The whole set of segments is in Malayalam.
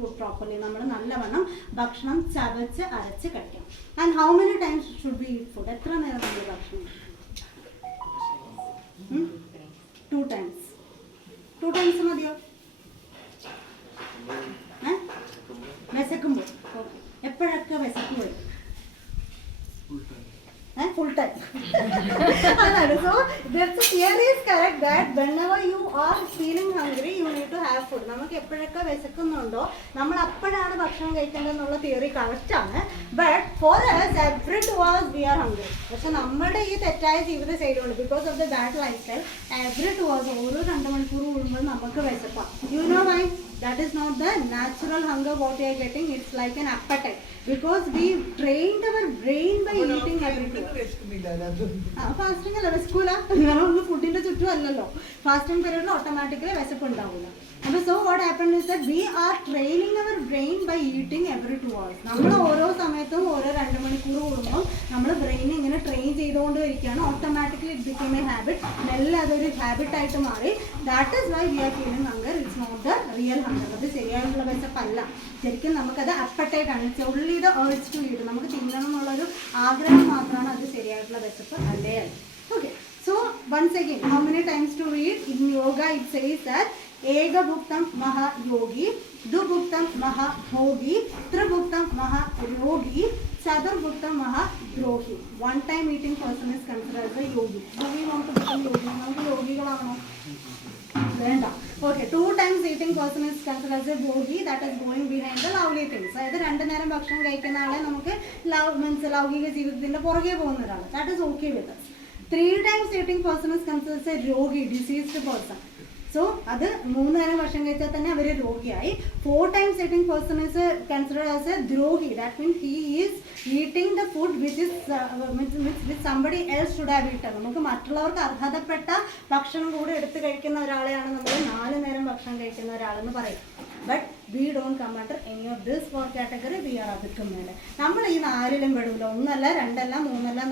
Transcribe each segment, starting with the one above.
food properly. നമ്മൾ നല്ലവണ്ണം ഭക്ഷണം ചവച്ച് അരച്ച് കഴിക്കണം. And how many times should we eat food? എത്ര നേരം നമ്മൾ ഭക്ഷണം? 2 times. 2 times മതിയോ? വിശക്കുമ്പോൾ എപ്പോഴൊക്കെ വിശക്കുമ്പോൾ full time. So the theory is correct that whenever you are feeling hungry you need to have food. നമുക്ക് എപ്പോഴൊക്കെ വിശക്കുന്നുണ്ടോ നമ്മൾ അപ്പോഴാണ് ഭക്ഷണം കഴിക്കേണ്ടതെന്നുള്ള തിയറി കറക്റ്റ് ആണ്. But for us every 2 hours we are hungry. പക്ഷെ നമ്മുടെ ഈ തെറ്റായ ജീവിത ശൈലിയുണ്ട് because of the bad life style every 2 hours ഓരോ 2 മണിക്കൂർ കൂടുമ്പോൾ നമുക്ക് വിശപ്പാം. You know why? That is not the natural hunger what we are getting. It's like an appetite because we trained our brain by eating everything. Fasting അല്ല വിശക്കൂല, നമ്മളൊന്നും ഫുഡിന്റെ ചുറ്റും അല്ലല്ലോ. ഫാസ്റ്റിംഗ് പീരീഡിൽ ഓട്ടോമാറ്റിക്കലി വിശപ്പ് ഉണ്ടാവില്ല. അപ്പോൾ so what happen is that we are training our brain by eating every 2 hours. നമ്മൾ ഓരോ സമയത്തും ഓരോ 2 മണിക്കൂർ കൂടുമ്പോൾ നമ്മൾ ബ്രെയിനെ ഇങ്ങനെ ട്രെയിൻ ചെയ്തുകൊണ്ട് ഇരിക്കുകയാണ്. Automatically it become a habit. മെല്ലെ അതൊരു ഹാബിറ്റായിട്ട് മാറി. That is why we are feeling hunger. It's not the real hunger. അത് ശരിയായിട്ടുള്ള വിശപ്പല്ല. ശരിക്കും നമുക്കത് അപ്പറ്റൈറ്റാണ്. It's only the urge to eat. നമുക്ക് തിന്നണം എന്നുള്ളൊരു ആഗ്രഹം മാത്രമാണ്. അത് ശരിയായിട്ടുള്ള വിശപ്പ് അല്ലേ അല്ല. Okay, so once again, how many times to read? In yoga it says that ekabhuktam mahayogi, dubhuktam mahabhogi, tribhuktam maharogi, chaturbhuktam mahadrohi. One time eating person is considered as a yogi. Do we want to become yogi? നമുക്ക് യോഗികളാണോ? വേണ്ട. Okay, 2 times eating person is considered as a yogi. That is going behind the lovely things. അതായത് 2 നേരം ഭക്ഷണം കഴിക്കുന്ന ആളെ നമുക്ക് ലൗകിക ജീവിതത്തിന്റെ പുറകെ പോകുന്ന ഒരാൾ. That is okay with us. 3 times eating person is considered as a rogi, diseased person. So അത് 3 നേരം ഭക്ഷണം കഴിച്ചാൽ തന്നെ അവർ രോഗിയായി. 4 times eating person is considered as a drohi. That means he is eating the food which somebody else should have eaten. നമുക്ക് മറ്റുള്ളവർക്ക് അർഹതപ്പെട്ട ഭക്ഷണം കൂടി എടുത്ത് കഴിക്കുന്ന ഒരാളെയാണ് നമ്മൾ 4 നേരം ഭക്ഷണം കഴിക്കുന്ന ഒരാളെന്ന് പറയും. But we don't come under any of this 4 category. We are അതിർക്കുന്നില്ല. നമ്മൾ ഈ 4ലും പെടില്ല. 1 അല്ല 2 അല്ല 3 അല്ല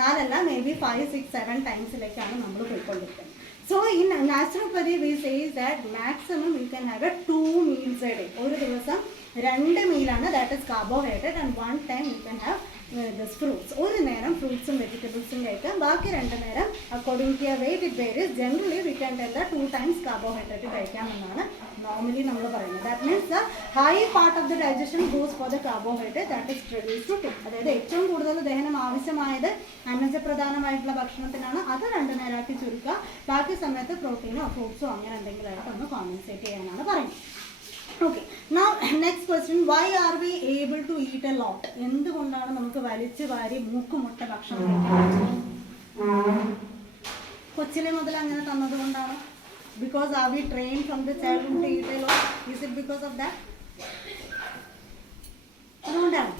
4 അല്ല മേ ബി 5, 6, 7 ടൈംസിലേക്കാണ് നമ്മൾ പോയിക്കൊണ്ടിരിക്കുന്നത്. So in naturopathy we say that maximum you can have 2 meals a day. ഒരു ദിവസം 2 മീലാണ്. That is carbohydrate. And 1 time you can have this fruits. ഒരു നേരം ഫ്രൂട്ട്സും വെജിറ്റബിൾസും കഴിക്കാം. ബാക്കി 2 നേരം according to your weight it varies. Generally we can tell 2 times carbohydrate കഴിക്കാമെന്നാണ് നോർമലി നമ്മൾ പറയുന്നത്. That means the high part of the digestion goes for the carbohydrate that is produce to food. അതായത് ഏറ്റവും കൂടുതൽ ദഹനം ആവശ്യമായത് അന്നജപ്രധാനമായിട്ടുള്ള ഭക്ഷണത്തിനാണ്. അത് 2 നേരമാക്കി ചുരുക്കുക. ബാക്കി സമയത്ത് പ്രോട്ടീനോ ഫ്രൂട്ട്സോ അങ്ങനെ എന്തെങ്കിലും ആയിട്ട് ഒന്ന് കോമ്പൻസേറ്റ് ചെയ്യാനാണ് പറയുന്നത്. Okay, now next question, why are we able to eat a lot? എന്തുകൊണ്ടാണ് നമുക്ക് വലിച്ചു വാരി മൂക്കുമുട്ട ഭക്ഷണം കഴിക്കാൻ? കൊച്ചിലെ മുതൽ അങ്ങനെ തന്നതുകൊണ്ടാണ്? Because are we trained from the childhood to eat a lot? Is it because of that? അതുകൊണ്ടാണ്.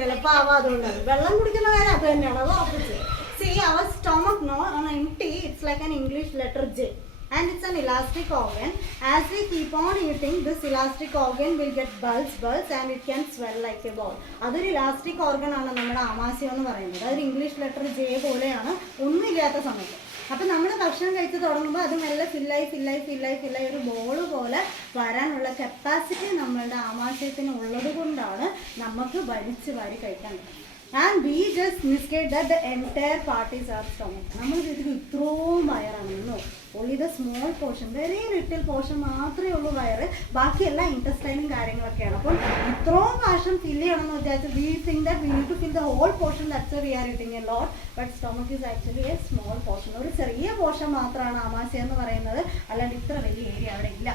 ചിലപ്പോൾ അതുകൊണ്ടാണ്. വെള്ളം കുടിക്കുന്ന കാര്യം അത് തന്നെയാണ്. അത് opposite. See, our stomach on empty, it's like an English letter J. And it's an elastic organ. As we keep on eating, this elastic organ will get bulbs and it can swell like a ball. അതൊരു ഇലാസ്റ്റിക് ഓർഗൻ ആണ് നമ്മുടെ ആമാശയം എന്ന് പറയുന്നത്. അതൊരു ഇംഗ്ലീഷ് ലെറ്റർ ജെ പോലെയാണ് ഒന്നുമില്ലാത്ത സമയത്ത്. അപ്പം നമ്മൾ ഭക്ഷണം കഴിച്ച് തുടങ്ങുമ്പോൾ അത് മെല്ലെ ഫില്ലായി ഒരു ബോള് പോലെ വരാനുള്ള കപ്പാസിറ്റി നമ്മളുടെ ആമാശയത്തിന് ഉള്ളത് കൊണ്ടാണ് നമുക്ക് വലിച്ച് വാരി കഴിക്കാൻ പറ്റും. And we just mistake that the entire part is our stomach. നമ്മൾ ഇതിൽ ഇത്രയും വയറാണെന്നോ only the small portion, very little portion മാത്രമേ ഉള്ളൂ വയറ്. ബാക്കിയെല്ലാം ഇൻറ്റസ്റ്റൈനും കാര്യങ്ങളൊക്കെയാണ്. അപ്പം ഇത്രയും പ്രാവശ്യം ഫില്ല് ചെയ്യണമെന്ന് വിചാരിച്ചു we think that we need to fill the whole portion. That's why we are eating a lot. But stomach is actually a small portion. ഒരു ചെറിയ പോർഷൻ മാത്രമാണ് ആമാശയം എന്ന് പറയുന്നത്. അല്ലാണ്ട് ഇത്ര വലിയ ഏരിയ അവിടെ ഇല്ല.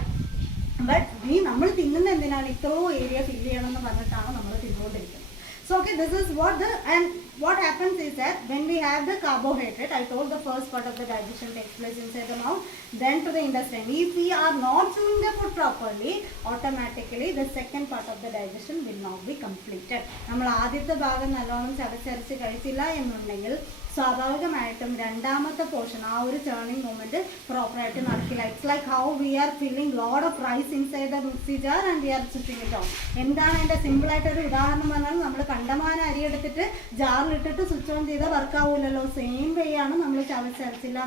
ബട്ട് നമ്മൾ തിന്നുന്ന എന്തിനാണ് ഇത്രയും ഏരിയ ഫില്ല് ചെയ്യണമെന്ന് പറഞ്ഞിട്ടാണ് നമ്മൾ തിന്നുകൊണ്ടിരിക്കുന്നത്. So okay, this is what happens is that when we have the carbohydrate, I told the first part of the digestion takes place inside the mouth, then to the intestine. If we are not chewing the food properly, automatically the second part of the digestion will not be completed. നമ്മൾ ആദ്യത്തെ ഭാഗം നല്ലോണം ചവച്ചരച്ച് കഴിച്ചില്ല എന്നുണ്ടെങ്കിൽ സ്വാഭാവികമായിട്ടും രണ്ടാമത്തെ പോർഷൻ ആ ഒരു ടേണിംഗ് മൂവ്മെന്റ് പ്രോപ്പറായിട്ട് നടക്കില്ല. It's like how we are filling load of rice inside the mixie jar and we are switching it on. എന്താണ് അതിന്റെ സിമ്പിൾ ആയിട്ടൊരു ഉദാഹരണം പറഞ്ഞാൽ നമ്മൾ കണ്ടമാനം അരി എടുത്തിട്ട് ജാറിലിട്ടിട്ട് സ്വിച്ച് ഓൺ ചെയ്താൽ വർക്ക് ആവില്ലല്ലോ. സെയിം വേ ആണ് നമ്മൾ ചവച്ചരച്ചില്ല